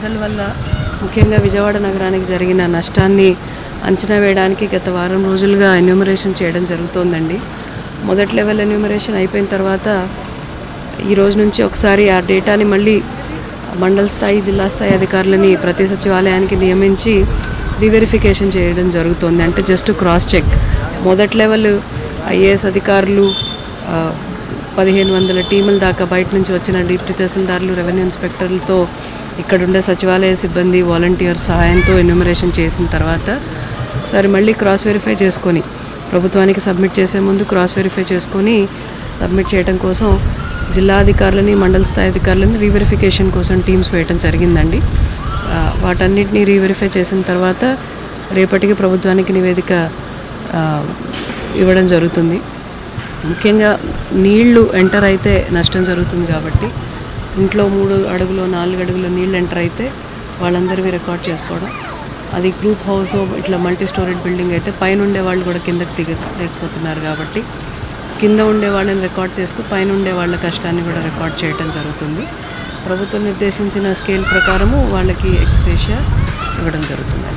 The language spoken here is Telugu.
వరదల వల్ల ముఖ్యంగా విజయవాడ నగరానికి జరిగిన నష్టాన్ని అంచనా వేయడానికి గత వారం రోజులుగా ఎన్యూమరేషన్ చేయడం జరుగుతోందండి. మొదటి లెవెల్ ఎన్యూమరేషన్ అయిపోయిన తర్వాత ఈ రోజు నుంచి ఒకసారి ఆ డేటాని మళ్ళీ మండల స్థాయి జిల్లా స్థాయి అధికారులని ప్రతి సచివాలయానికి నియమించి రీవెరిఫికేషన్ చేయడం జరుగుతుంది. అంటే జస్ట్ క్రాస్ చెక్. మొదటి లెవెల్ ఐఏఎస్ అధికారులు 1500 టీముల దాకా బయట నుంచి వచ్చిన డిప్యూటీ తహసీల్దార్లు, రెవెన్యూ ఇన్స్పెక్టర్లతో ఇక్కడుండే సచివాలయ సిబ్బంది వాలంటీర్స్ సహాయంతో ఎన్యూమరేషన్ చేసిన తర్వాత సరే మళ్ళీ క్రాస్ వెరిఫై చేసుకొని ప్రభుత్వానికి సబ్మిట్ చేసే ముందు క్రాస్ వెరిఫై చేసుకొని సబ్మిట్ చేయడం కోసం జిల్లా అధికారులని మండల స్థాయి అధికారులని రీవెరిఫికేషన్ కోసం టీమ్స్ వేయడం జరిగిందండి. వాటన్నిటిని రీవెరిఫై చేసిన తర్వాత రేపటికి ప్రభుత్వానికి నివేదిక ఇవ్వడం జరుగుతుంది. ముఖ్యంగా నీళ్లు ఎంటర్ అయితే నష్టం జరుగుతుంది కాబట్టి ఇంట్లో 3 అడుగులు 4 అడుగులు నీళ్ళు ఎంటర్ అయితే వాళ్ళందరివి రికార్డ్ చేసుకోవడం. అది గ్రూప్ హౌస్ ఇట్లా మల్టీ స్టోరేజ్ బిల్డింగ్ అయితే పైన ఉండే వాళ్ళు కూడా కిందకి దిగలేకపోతున్నారు కాబట్టి కింద ఉండే వాళ్ళని రికార్డ్ చేస్తూ పైన ఉండే వాళ్ళ కష్టాన్ని కూడా రికార్డ్ చేయడం జరుగుతుంది. ప్రభుత్వం నిర్దేశించిన స్కేల్ ప్రకారము వాళ్ళకి ఎక్స్గ్రేషియా ఇవ్వడం జరుగుతుంది.